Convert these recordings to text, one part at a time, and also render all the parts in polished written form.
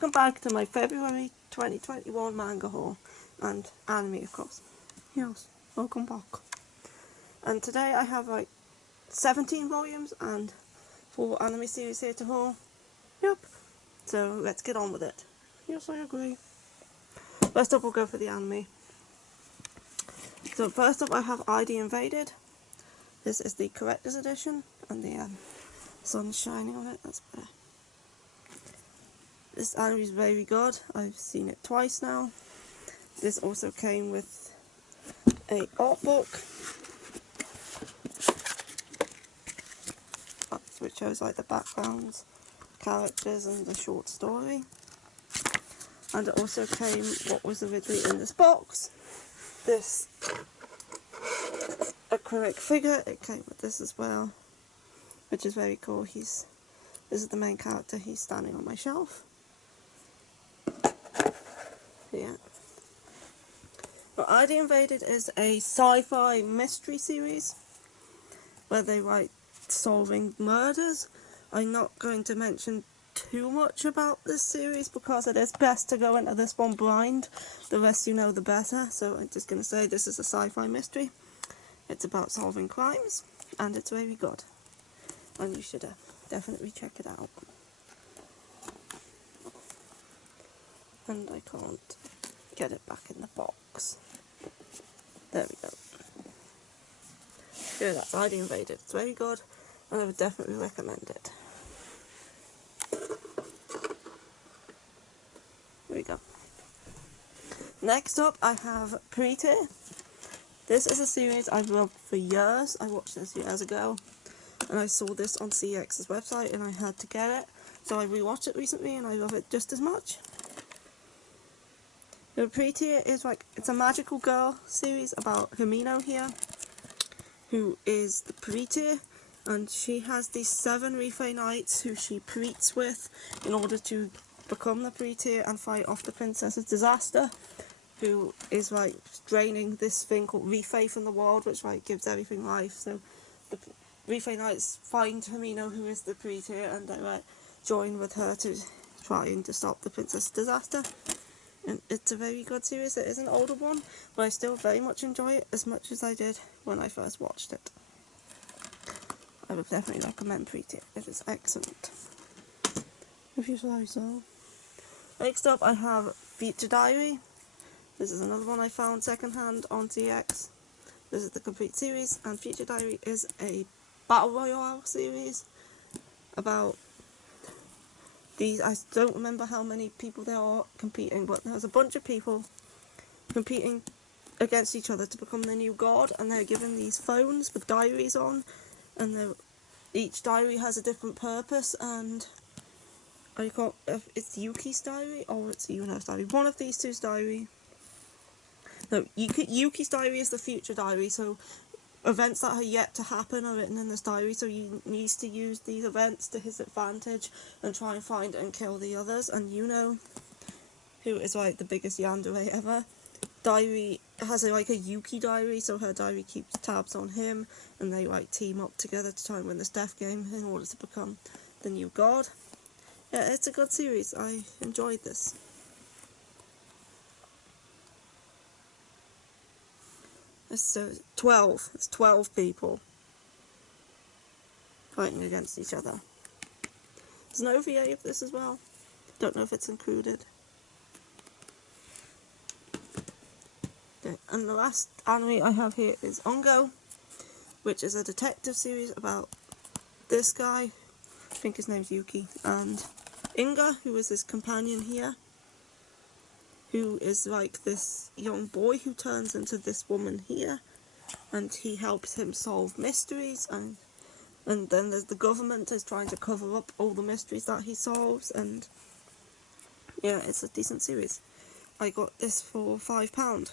welcome back to my February 2021 manga haul and anime, of course. Yes, welcome back. And today I have like 17 volumes and 4 anime series here to haul. Yep. So let's get on with it. Yes, I agree. First up, we'll go for the anime. So first up, I have ID Invaded. This is the collector's edition, and the sun's shining on it. That's better. This anime is very good. I've seen it twice now. This also came with a art book, which shows like the backgrounds, characters, and the short story. And it also came what was originally in this box, this acrylic figure. It came with this as well, which is very cool. This is the main character. He's standing on my shelf. Yeah. Well, ID Invaded is a sci-fi mystery series where they write solving murders. I'm not going to mention too much about this series because it is best to go into this one blind. The rest you know the better. So I'm just going to say this is a sci-fi mystery. It's about solving crimes and it's very good. And you should definitely check it out. And I can't get it back in the box. There we go. Yeah, that's ID Invaded. It's very good, and I would definitely recommend it. There we go. Next up, I have Pretty. This is a series I've loved for years. I watched this years ago, and I saw this on CX's website, and I had to get it. So I rewatched it recently, and I love it just as much. The Pretty is it's a magical girl series about Romina here, who is the Pretty, and she has these 7 Rife Knights who she preats with in order to become the Pretty and fight off the Princess's Disaster, who is draining this thing called Rife from the world, which gives everything life. So the Rife Knights find Romina, who is the Pretty, and they join with her to trying to stop the Princess's Disaster. And it's a very good series. It is an older one, but I still very much enjoy it as much as I did when I first watched it. I would definitely recommend Pretty. It is excellent. If you say so. Next up, I have Future Diary. This is another one I found secondhand on CX. This is the complete series, and Future Diary is a battle royale series about I don't remember how many people there are competing, but there's a bunch of people competing against each other to become the new god, and they're given these phones with diaries on, and each diary has a different purpose, and I can't if it's Yuki's diary or it's Yuno's diary. One of these two's diary. No, Yuki's diary is the future diary, so events that are yet to happen are written in this diary, so he needs to use these events to his advantage and try and find and kill the others. And Yuno, who is the biggest yandere ever, diary has a Yuki diary, so her diary keeps tabs on him, and they team up together to try and win this death game in order to become the new god. Yeah, it's a good series. I enjoyed this. So 12. It's 12 people fighting against each other. There's an OVA of this as well. Don't know if it's included. Okay. And the last anime I have here is Ongo, which is a detective series about this guy, I think his name's Yuki, and Inga, who is his companion here, who is this young boy who turns into this woman here, and he helps him solve mysteries, and then there's the government is trying to cover up all the mysteries that he solves, and yeah, it's a decent series. I got this for £5,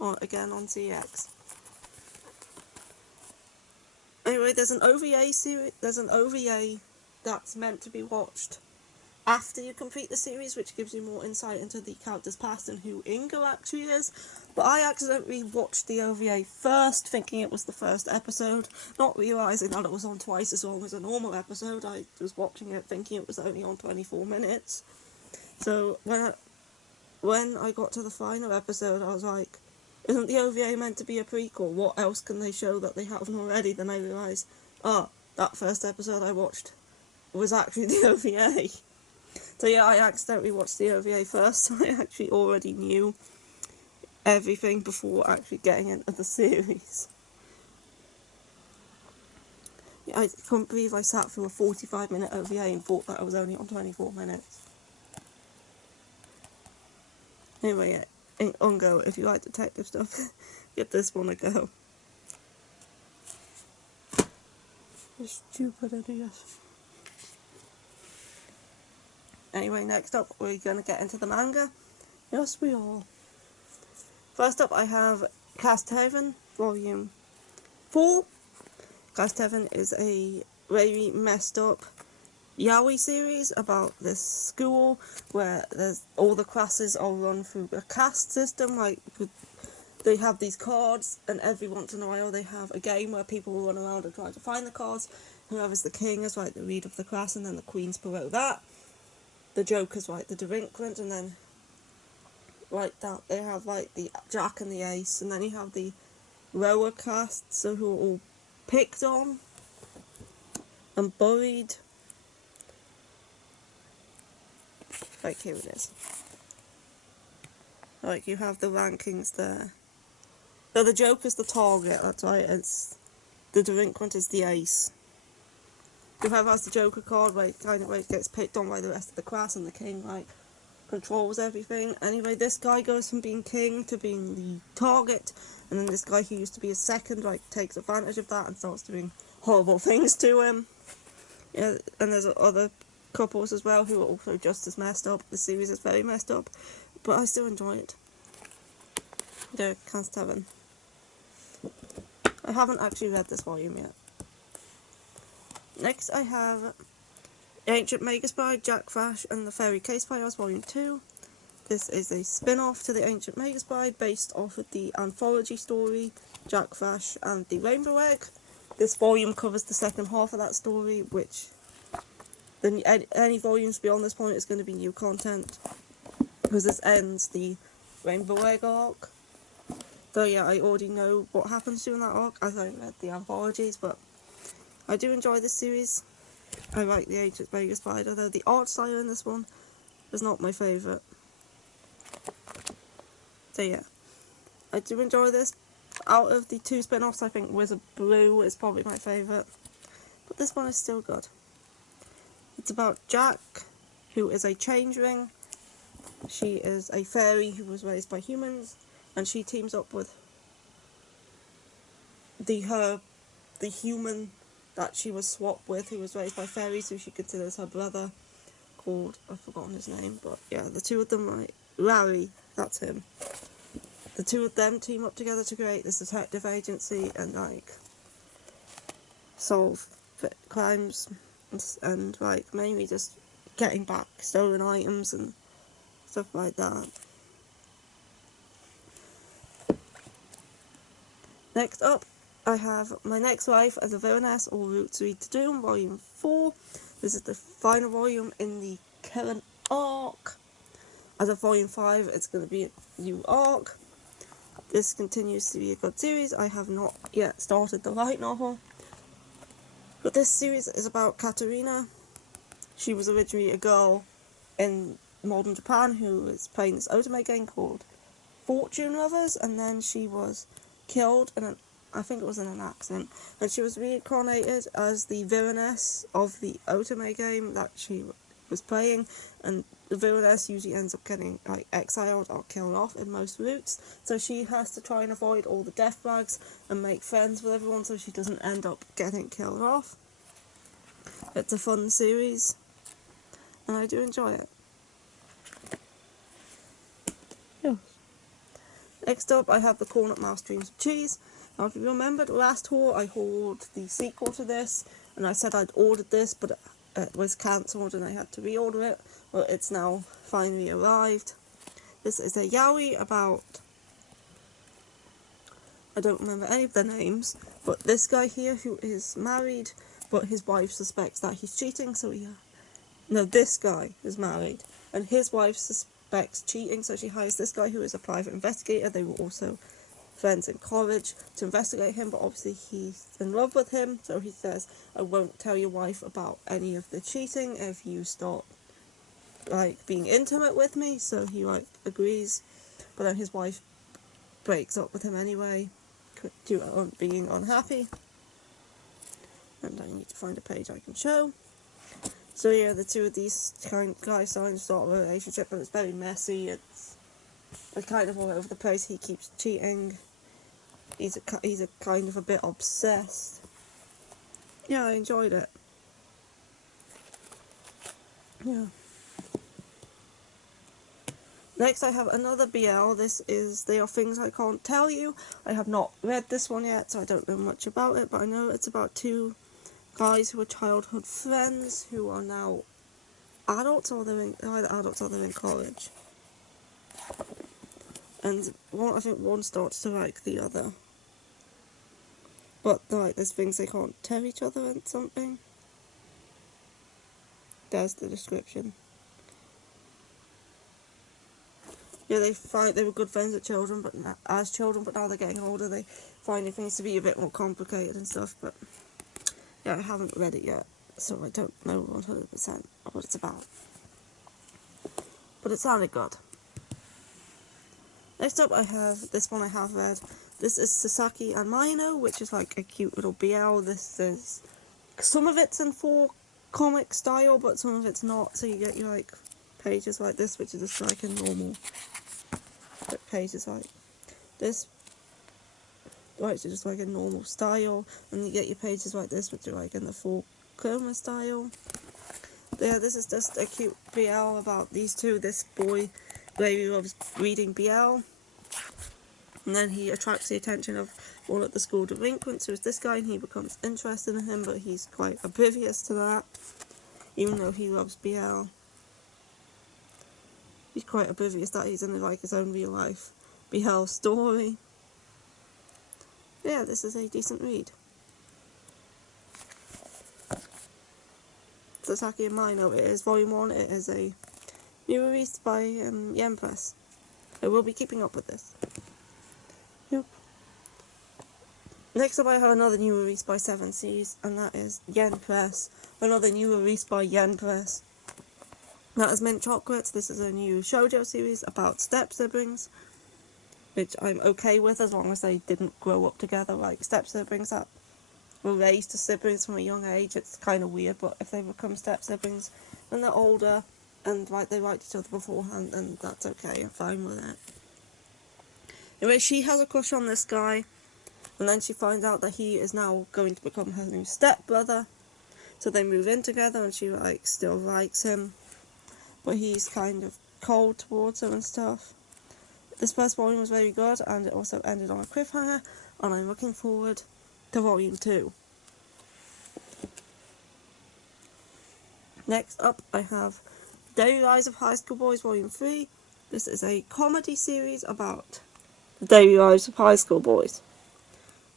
or again on CX. Anyway, there's an OVA series. There's an OVA that's meant to be watched after you complete the series, which gives you more insight into the character's past and who Ingo actually is. But I accidentally watched the OVA first, thinking it was the first episode, not realising that it was on twice as long as a normal episode. I was watching it thinking it was only on 24 minutes. So when I got to the final episode, I was like, isn't the OVA meant to be a prequel? What else can they show that they haven't already? Then I realised, that first episode I watched was actually the OVA. So yeah, I accidentally watched the OVA first, so I actually already knew everything before actually getting into the series. Yeah, I couldn't believe I sat through a 45-minute OVA and thought that I was only on 24 minutes. Anyway, yeah, in Ongo, if you like detective stuff, give this one a go. Stupid idiots. Anyway, next up, we're going to get into the manga. Yes, we are. First up, I have Cast Heaven, Volume 4. Cast Heaven is a very messed up yaoi series about this school where there's all the classes are run through a caste system. Like, they have these cards, and every once in a while they have a game where people run around and try to find the cards. Whoever's the king is like the lead of the class, and then the queen's below that. The joker's like the delinquent, and then like that they have like the jack and the ace, and then you have the lower castes, so who are all picked on and bullied. Like, here it is. Like, you have the rankings there. So the joker's the target, that's right, it's the delinquent is the ace. Whoever has the joker card, like, kind of like gets picked on by the rest of the class, and the king, like, controls everything. Anyway, this guy goes from being king to being the target, and then this guy who used to be a second, like, takes advantage of that and starts doing horrible things to him. Yeah, and there's other couples as well who are also just as messed up. The series is very messed up, but I still enjoy it. The Cast Heaven. I haven't actually read this volume yet. Next I have The Ancient Mega Spy, Jack Flash and the Fairy Case Files Volume 2. This is a spin-off to The Ancient Mega Spy based off of the anthology story Jack Flash and the Rainbow Egg. This volume covers the second half of that story, which any volumes beyond this point is going to be new content, because this ends the Rainbow Egg arc. So yeah, I already know what happens during that arc as I read the anthologies, but I do enjoy this series. I like the Ancient Mega Spy, although the art style in this one is not my favourite. So yeah, I do enjoy this. Out of the two spin-offs, I think Wizard Blue is probably my favourite, but this one is still good. It's about Jack, who is a changeling. She is a fairy who was raised by humans, and she teams up with the human that she was swapped with, who was raised by fairies, who she considers her brother, called, I've forgotten his name, but yeah, the two of them, like, Larry, that's him. The two of them team up together to create this detective agency and, like, solve crimes and like, mainly just getting back stolen items and stuff like that. Next up, I have My Next Life as a Villainess, or Route to Doom, Volume 4. This is the final volume in the current arc. As of Volume 5, it's going to be a new arc. This continues to be a good series. I have not yet started the light novel. But this series is about Katerina. She was originally a girl in modern Japan who was playing this otome game called Fortune Lovers, and then she was killed in I think it was in an accident, and she was reincarnated as the villainess of the otome game that she was playing, and the villainess usually ends up getting, like, exiled or killed off in most routes, so she has to try and avoid all the death flags and make friends with everyone so she doesn't end up getting killed off. It's a fun series, and I do enjoy it. Yeah. Next up, I have The Cornet Mouse Dreams of Cheese. Now, if you remembered last haul, I hauled the sequel to this, and I said I'd ordered this, but it was cancelled and I had to reorder it. Well, it's now finally arrived. This is a yaoi about, I don't remember any of their names, but this guy here who is married, but his wife suspects that he's cheating, so no, this guy is married, and his wife suspects cheating, so she hires this guy who is a private investigator. They were also friends in college to investigate him, but obviously he's in love with him, so he says, I won't tell your wife about any of the cheating if you start like being intimate with me. So he like agrees, but then his wife breaks up with him anyway due to being unhappy. And I need to find a page I can show. So yeah, the two of these kind of guys starting to start a relationship, but it's very messy. It's kind of all over the place. He keeps cheating. He's a kind of a bit obsessed. Yeah, I enjoyed it. Yeah. Next I have another BL. This is They Are Things I Can't Tell You. I have not read this one yet, so I don't know much about it, but I know it's about two guys who are childhood friends who are now adults, or they're either adults or they're in college. And I think one starts to like the other. But like, there's things they can't tell each other and something. There's the description. Yeah, they were good friends as children, but now they're getting older. They finding things to be a bit more complicated and stuff. But yeah, I haven't read it yet, so I don't know 100% what it's about. But it sounded good. Next up, I have this one I have read. This is Sasaki and My No, which is like a cute little BL. This is some of it's in full comic style, but some of it's not. So you get your like pages like this, which is just like a normal. But pages like this, right? So just like a normal style, and you get your pages like this, which are like in the full chroma style. But yeah, this is just a cute BL about these two. This boy really loves reading BL. And then he attracts the attention of one of the school delinquents, who is this guy, and he becomes interested in him, but he's quite oblivious to that, even though he loves BL. He's quite oblivious that he's in like his own real life BL story. Yeah, this is a decent read. Sasaki and My No, it is volume 1, it is a new release by Yen Press. I will be keeping up with this. Yep. Next up I have another new release by 7 Seas, and that is Yen Press. Another new release by Yen Press. That is Mint Chocolate. This is a new shoujo series about step-siblings, which I'm okay with as long as they didn't grow up together like step-siblings that were raised as siblings from a young age. It's kind of weird, but if they become step-siblings when they're older and like they liked each other beforehand, then that's okay, I'm fine with it. Anyway, she has a crush on this guy, and then she finds out that he is now going to become her new stepbrother. So they move in together, and she like still likes him, but he's kind of cold towards her and stuff. This first volume was very good, and it also ended on a cliffhanger, and I'm looking forward to volume 2. Next up, I have Daily Lives of High School Boys volume 3. This is a comedy series about the daily lives of high school boys.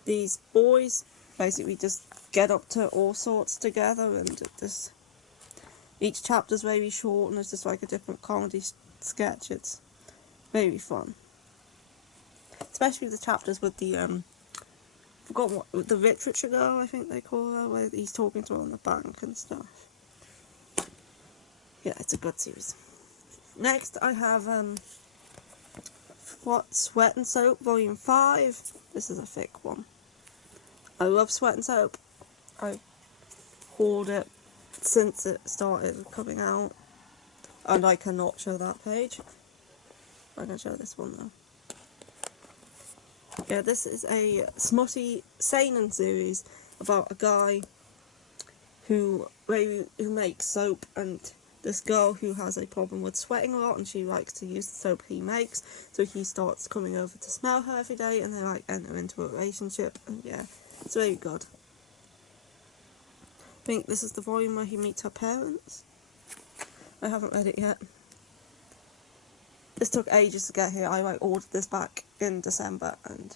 These boys basically just get up to all sorts together, and just each chapter's very short, and it's just like a different comedy sketch. It's very fun, especially the chapters with the forgot what the literature girl, I think they call her, where he's talking to her on the bank and stuff. Yeah, it's a good series. Next, I have Sweat and Soap volume 5. This is a thick one. I love Sweat and Soap. I've hauled it since it started coming out, and I cannot show that page. I can show this one though. Yeah, this is a smutty seinen series about a guy who makes soap, and this girl who has a problem with sweating a lot, and she likes to use the soap he makes, so he starts coming over to smell her every day, and they like enter into a relationship, and yeah, it's very good. I think this is the volume where he meets her parents. I haven't read it yet. This took ages to get here. I like ordered this back in December, and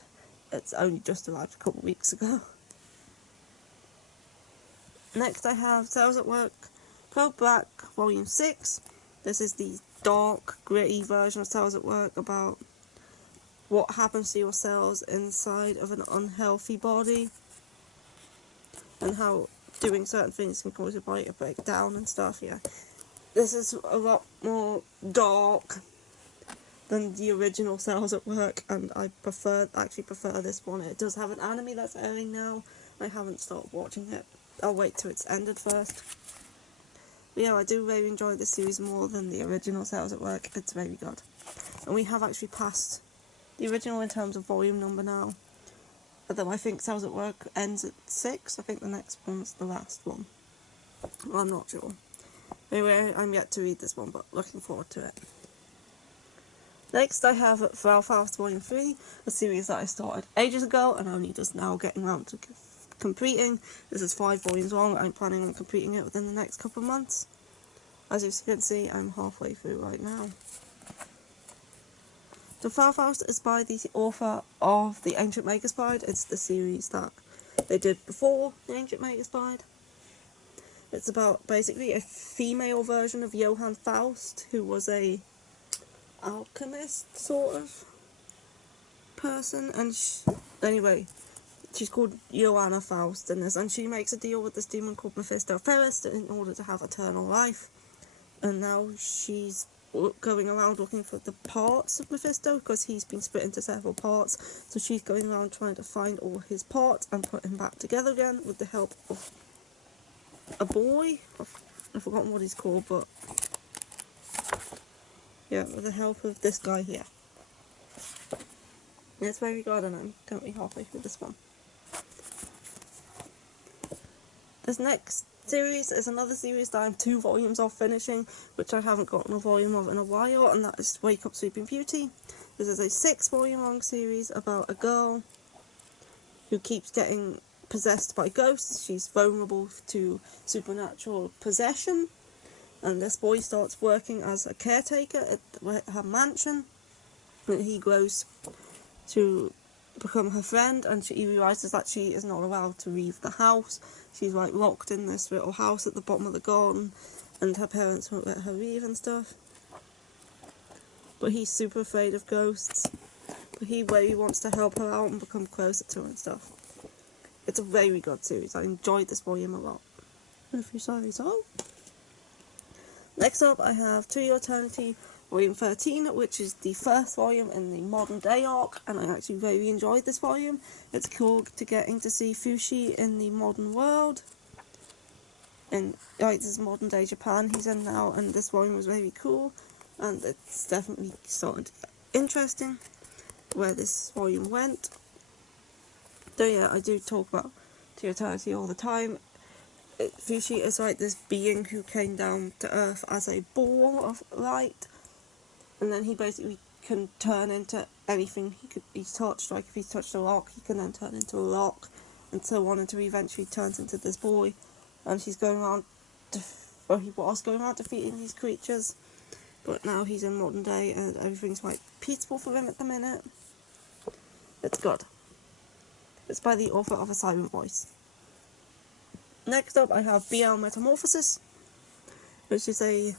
it's only just arrived a couple of weeks ago. Next I have Sales at Work Pro Black Volume 6. This is the dark, gritty version of Cells at Work about what happens to your cells inside of an unhealthy body and how doing certain things can cause your body to break down and stuff. Yeah, this is a lot more dark than the original Cells at Work, and I actually prefer this one. It does have an anime that's airing now. I haven't started watching it. I'll wait till it's ended first. But yeah, I do really enjoy this series more than the original Cells at Work. It's very good. And we have actually passed the original in terms of volume number now. Although I think Cells at Work ends at 6. I think the next one's the last one. Well, I'm not sure. Anyway, I'm yet to read this one, but looking forward to it. Next I have Alfalfa Volume 3, a series that I started ages ago and only just now getting around to completing. This is 5 volumes long. I'm planning on completing it within the next couple of months. As you can see, I'm halfway through right now. The Alfalfa is by the author of The Ancient Magus Bride. It's the series that they did before The Ancient Magus Bride. It's about basically a female version of Johann Faust, who was a alchemist sort of person, and anyway, she's called Johanna Faust in this, and she makes a deal with this demon called Mephisto Ferris in order to have eternal life. And now she's going around looking for the parts of Mephisto because he's been split into several parts, so she's going around trying to find all his parts and put him back together again with the help of a boy. I've forgotten what he's called, but yeah, with the help of this guy here. It's very good, and I'm currently halfway through this one. This next series is another series that I'm 2 volumes off finishing, which I haven't gotten a volume of in a while, and that is Wake Up Sleeping Beauty. This is a 6-volume long series about a girl who keeps getting possessed by ghosts. She's vulnerable to supernatural possession, and this boy starts working as a caretaker at her mansion, and he grows to become her friend, and she realises that she is not allowed to leave the house. She's like locked in this little house at the bottom of the garden, and her parents won't let her leave and stuff. But he's super afraid of ghosts, but he really wants to help her out and become closer to her and stuff. It's a very good series. I enjoyed this volume a lot. If you say so. Next up I have To Your Eternity Volume 13, which is the first volume in the modern day arc, and I actually really enjoyed this volume. It's cool to getting to see Fushi in the modern world. And like, this is modern day Japan he's in now, and this volume was very cool, and it's definitely starting to get interesting where this volume went. So yeah, I do talk about To Your Eternity all the time. Fushi is like this being who came down to Earth as a ball of light, and then he basically can turn into anything he's touched. Like if he's touched a rock, he can then turn into a rock, and so on, until he eventually turns into this boy. And he's going around, he was going around defeating these creatures, but now he's in modern day and everything's quite peaceful for him at the minute. It's good. It's by the author of A Silent Voice. Next up I have BL Metamorphosis, which is a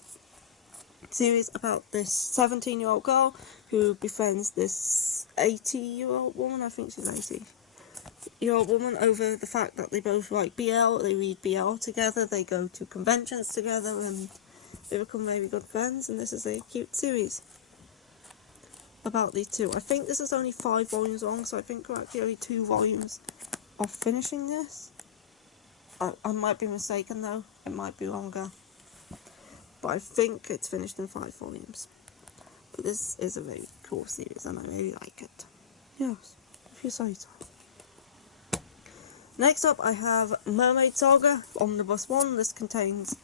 series about this 17-year-old girl who befriends this 80-year-old woman. I think she's 80-year-old woman over the fact that they both like BL, they read BL together, they go to conventions together, and they become very good friends, and this is a cute series about these two. I think this is only 5 volumes long, so I think we're actually only 2 volumes of finishing this. I might be mistaken though, it might be longer. But I think it's finished in 5 volumes. But this is a very cool series and I really like it. Yes, if you say so. Next up I have Mermaid Saga, Omnibus 1. This contains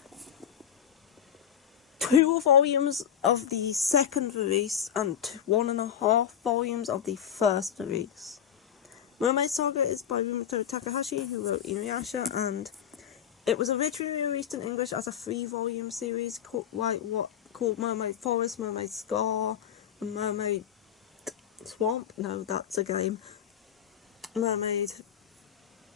2 volumes of the second release and 1.5 volumes of the first release. Mermaid Saga is by Rumito Takahashi, who wrote Inuyasha, and it was originally released in English as a 3-volume series called Mermaid Forest, Mermaid Scar, and Mermaid Swamp. No, that's a game. Mermaid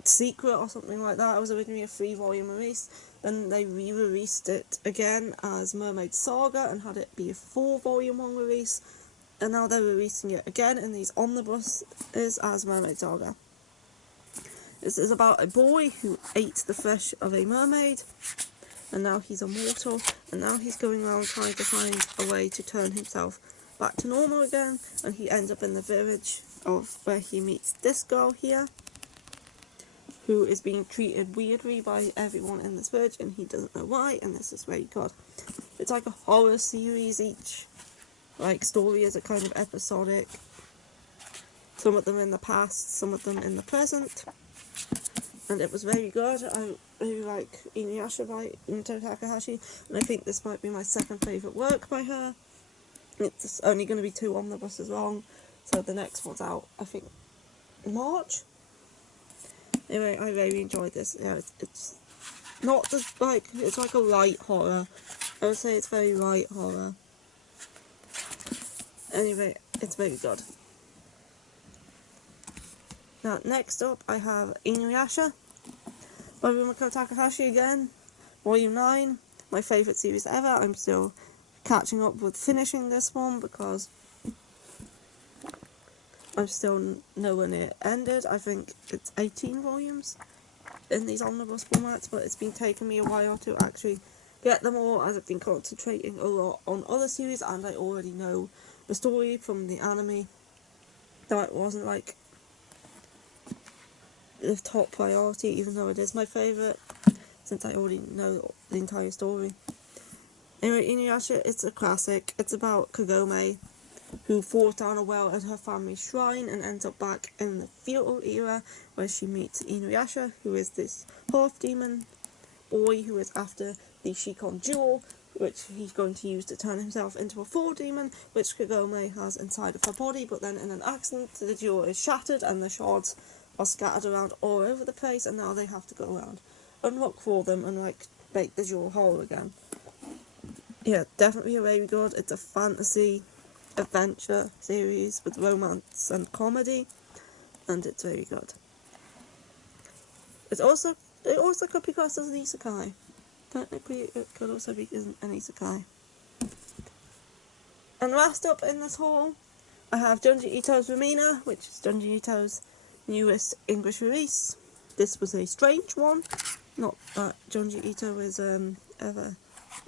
secret or something like that. It was originally a 3-volume release, then they re-released it again as Mermaid Saga and had it be a 4-volume one release, and now they're releasing it again in these omnibuses as Mermaid Saga. This is about a boy who ate the flesh of a mermaid, and now he's immortal, and now he's going around trying to find a way to turn himself back to normal again, and he ends up in the village of where he meets this girl here, who is being treated weirdly by everyone in this village, and he doesn't know why, and this is very good. It's like a horror series, each like story is a kind of episodic, some of them in the past, some of them in the present, and it was very good. I really like Inuyasha by Into Takahashi, and I think this might be my second favourite work by her. It's only going to be 2 omnibuses long, so the next one's out, I think, in March. Anyway, I really enjoyed this. Yeah, it's not just like, it's like a light horror. I would say it's very light horror. Anyway, it's very good. Now, next up, I have Inuyasha by Rumiko Takahashi again, Volume 9, my favourite series ever. I'm still catching up with finishing this one because I'm still nowhere near ended. I think it's 18 volumes in these omnibus formats, but it's been taking me a while to actually get them all, as I've been concentrating a lot on other series, and I already know the story from the anime. That wasn't like the top priority, even though it is my favourite, since I already know the entire story. Anyway, Inuyasha, it's a classic. It's about Kagome, who falls down a well at her family's shrine and ends up back in the feudal era, where she meets Inuyasha, who is this half-demon boy who is after the Shikon jewel, which he's going to use to turn himself into a full demon, which Kagome has inside of her body, but then in an accident the jewel is shattered and the shards are scattered around all over the place, and now they have to go around and look for them and like make the jewel whole again. Yeah, definitely very good. It's a fantasy adventure series with romance and comedy, and it's very good. It also could be classed as an isekai. Technically, it could also be an isekai. And last up in this haul, I have Junji Ito's Romina, which is Junji Ito's newest English release. This was a strange one. Not that Junji Ito is ever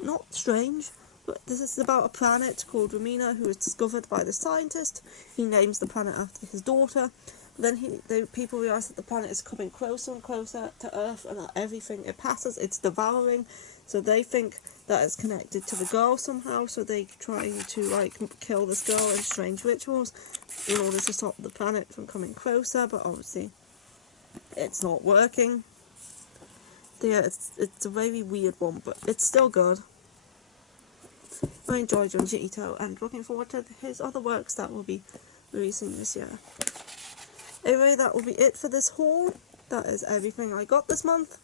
not strange, but this is about a planet called Romina, who is discovered by the scientist. He names the planet after his daughter. But then people realise that the planet is coming closer and closer to Earth, and that everything it passes, it's devouring. So they think that it's connected to the girl somehow, so they're trying to like kill this girl in strange rituals in order to stop the planet from coming closer, but obviously it's not working. So yeah, it's a very weird one, but it's still good. I enjoy Junji Ito and looking forward to his other works that will be releasing this year. Anyway, that will be it for this haul. That is everything I got this month.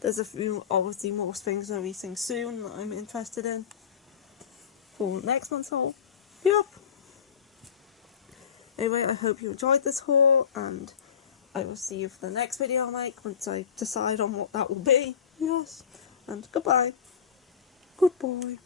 There's a few, obviously, more things releasing soon that I'm interested in for next month's haul. Yup. Anyway, I hope you enjoyed this haul, and I will see you for the next video I make once I decide on what that will be. Yes. And goodbye. Goodbye.